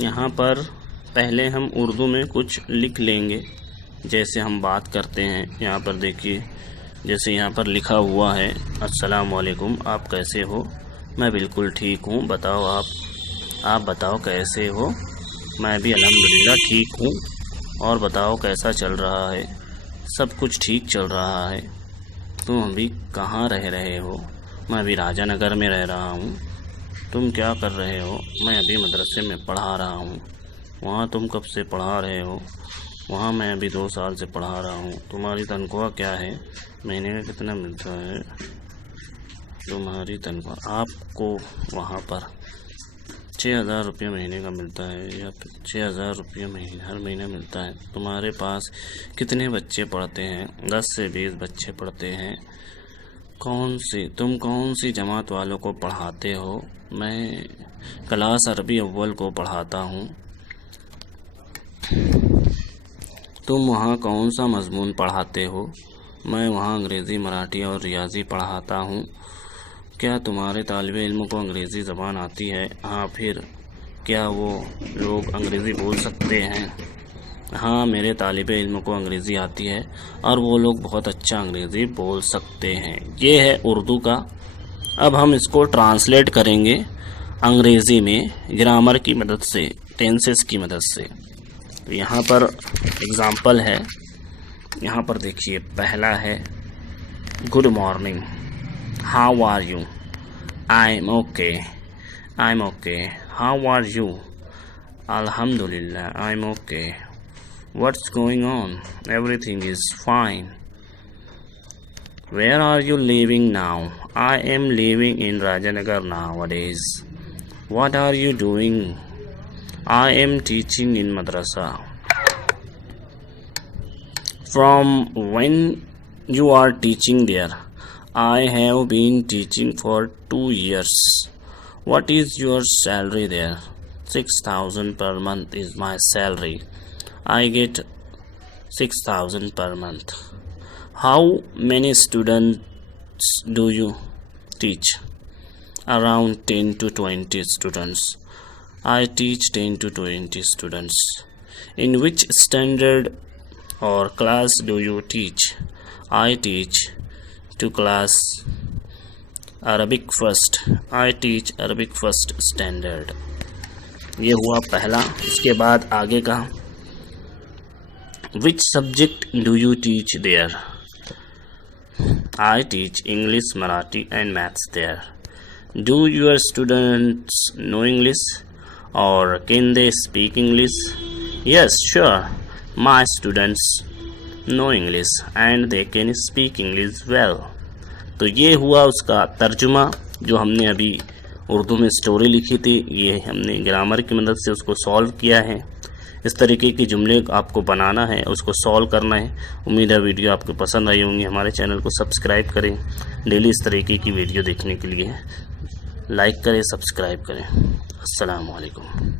یہاں پر پہلے ہم اردو میں کچھ لکھ لیں گے، جیسے ہم بات کرتے ہیں۔ یہاں پر دیکھیے، جیسے یہاں پر لکھا ہوا ہے السلام علیکم، آپ کیسے ہو؟ میں بالکل ٹھیک ہوں، بتاؤ آپ بتاؤ کیسے ہو؟ میں بھی الحمدللہ ٹھیک ہوں، اور بتاؤ کیسا چل رہا ہے؟ سب کچھ ٹھیک چل رہا ہے۔ تم ابھی کہاں رہ رہے ہو؟ میں ابھی راجہ نگر میں رہ رہا ہوں۔ تم کیا کر رہے ہو؟ میں ابھی مدرسے میں پڑھا رہا ہوں۔ وہاں تم کب سے پڑھا رہے ہو؟ وہاں میں ابھی 2 سال سے پڑھا رہا ہوں۔ تمہاری تنخواہ کیا ہے؟ مہینے کا کتنا ملتا ہے تمہاری تنخواہ؟ آپ کو وہاں پر 6,000 روپیہ مہینے کا ملتا ہے، یا 6,000 روپیہ ہر مہینہ ملتا ہے۔ تمہارے پاس کتنے بچے پڑھتے ہیں؟ 10 سے 20 بچے پڑھتے ہیں۔ تم کون سی جماعت والوں کو پڑھاتے ہو؟ میں کلاس عربی اول کو پڑھاتا ہوں۔ تم وہاں کون سا مضمون پڑھاتے ہو؟ میں وہاں انگریزی، مراٹھی اور ریاضی پڑھاتا ہوں۔ کیا تمہارے طالب علم کو انگریزی زبان آتی ہے؟ ہاں، پھر کیا وہ لوگ انگریزی بول سکتے ہیں؟ ہاں، میرے طالب علم کو انگریزی آتی ہے، اور وہ لوگ بہت اچھا انگریزی بول سکتے ہیں۔ یہ ہے اردو کا۔ اب ہم اس کو ٹرانسلیٹ کریں گے انگریزی میں، گرامر کی مدد سے، ٹینسز کی مدد سے۔ تو یہاں پر اگزامپل ہے، یہاں پر دیکھیے، پہلا ہے good morning, how are you? I am okay, I am okay. How are you? الحمدللہ، I am okay. What's going on? Everything is fine. Where are you living now? I am living in Rajanagar nowadays. What are you doing? I am teaching in madrasa. From when you are teaching there? I have been teaching for 2 years. What is your salary there? 6,000 per month is my salary. I get 6,000 per month. How many students do you teach? Around 10 to 20 students. I teach 10 to 20 students. In which standard or class do you teach? I teach to class Arabic first. I teach Arabic first standard. یہ ہوا پہلا۔ اس کے بعد آگے کا، Which subject do you teach there? I teach English, Marathi and Maths there. Do your students know English, or can they speak English? Yes, sure. My students know English and they can speak English well. تو یہ ہوا اس کا ترجمہ، جو ہم نے ابھی اردو میں سٹوری لکھی تھی، یہ ہم نے گرامر کی مدد سے اس کو سولو کیا ہے۔ اس طریقے کی جملے آپ کو بنانا ہے، اس کو سولو کرنا ہے۔ امید ہے ویڈیو آپ کو پسند آئی ہوں گی۔ ہمارے چینل کو سبسکرائب کریں، ڈیلی اس طریقے کی ویڈیو دیکھنے کے لیے لائک کریں، سبسکرائب کریں۔ السلام علیکم۔